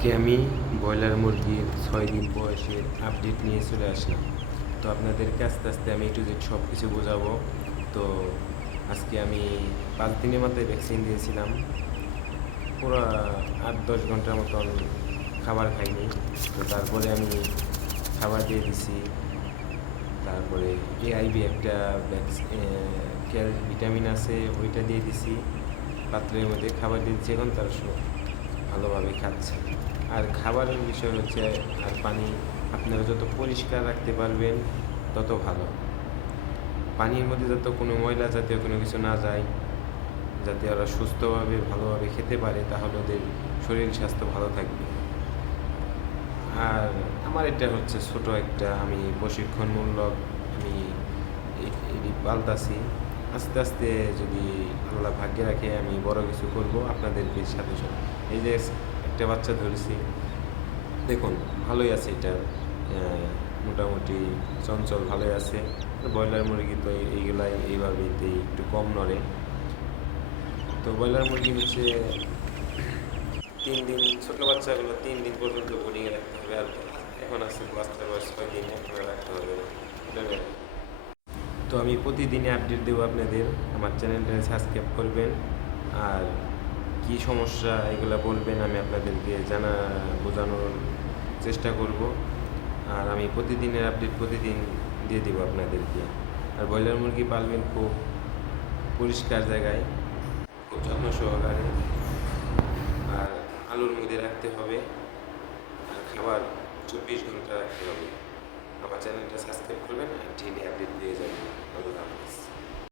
আজকে আমি ব্রয়লার মুরগির 6 দিন বয়সের আপডেট নিয়ে চলে আসলাম। তো আপনাদেরকে আস্তে আস্তে আমি A to Z সব কিছু বোঝাবো। তো আজকে আমি 5 দিনের মাথায় ভ্যাকসিন দিয়েছিলাম। পুরো 8-10 ঘন্টার মতন খাবার খাইনি। তো তারপরে আমি খাবার দিয়ে দিছি। তারপরে AIB একটা ভিটামিন আছে, ওইটা দিয়ে দিছি। পাত্রের মধ্যে খাবার দিয়ে দিচ্ছি, এখন তার ভালোভাবে খাচ্ছে। আর খাবারের বিষয় হচ্ছে, আর পানি আপনারা যত পরিষ্কার রাখতে পারবেন তত ভালো। পানির মধ্যে যত কোনো ময়লা জাতীয় কোনো কিছু না যায়, যাতে ওরা সুস্থভাবে ভালোভাবে খেতে পারে, তাহলে ওদের শরীর স্বাস্থ্য ভালো থাকবে। আর আমার এটা হচ্ছে ছোট একটা আমি প্রশিক্ষণমূলক আমি এটি পাল্টাছি। আস্তে আস্তে যদি আল্লাহ ভাগ্যে রাখে আমি বড় কিছু করব আপনাদেরকে সাথে সাথে। এই যে একটা বাচ্চা ধরেছি, দেখুন ভালোই আছে এটা, মোটামুটি চঞ্চল ভালোই আছে। ব্রয়লার মুরগি তো এইগুলাই এইভাবেই একটু কম নড়ে। তো ব্রয়লার মুরগি হচ্ছে 3 দিন, ছোটো বাচ্চাগুলো 3 দিন পর্যন্ত বোর্ডিংয়ে রাখতে হবে। আর এখন আছে বাচ্চার বয়স 6 দিন, এখন রাখতে হবে না। এটা ব্যাপার। তো আমি প্রতিদিনই আপডেট দেবো আপনাদের। আমার চ্যানেলটা সাবস্ক্রাইব করবেন। আর কি সমস্যা এগুলো বলবেন, আমি আপনাদেরকে বোঝানোর চেষ্টা করব। আর আমি প্রতিদিনের আপডেট প্রতিদিন দিয়ে দেবো আপনাদেরকে। আর ব্রয়লার মুরগি পালবেন খুব পরিষ্কার জায়গায়, খুব যত্ন সহকারে। আর আলোর মধ্যে রাখতে হবে। আর খাবার 24 ঘন্টা রাখতে হবে। আমার চ্যানেলটা সাবস্ক্রাইব করবেন আর ডেইলি আপডেট পেয়ে যাবেন। আল্লাহ হাফেজ।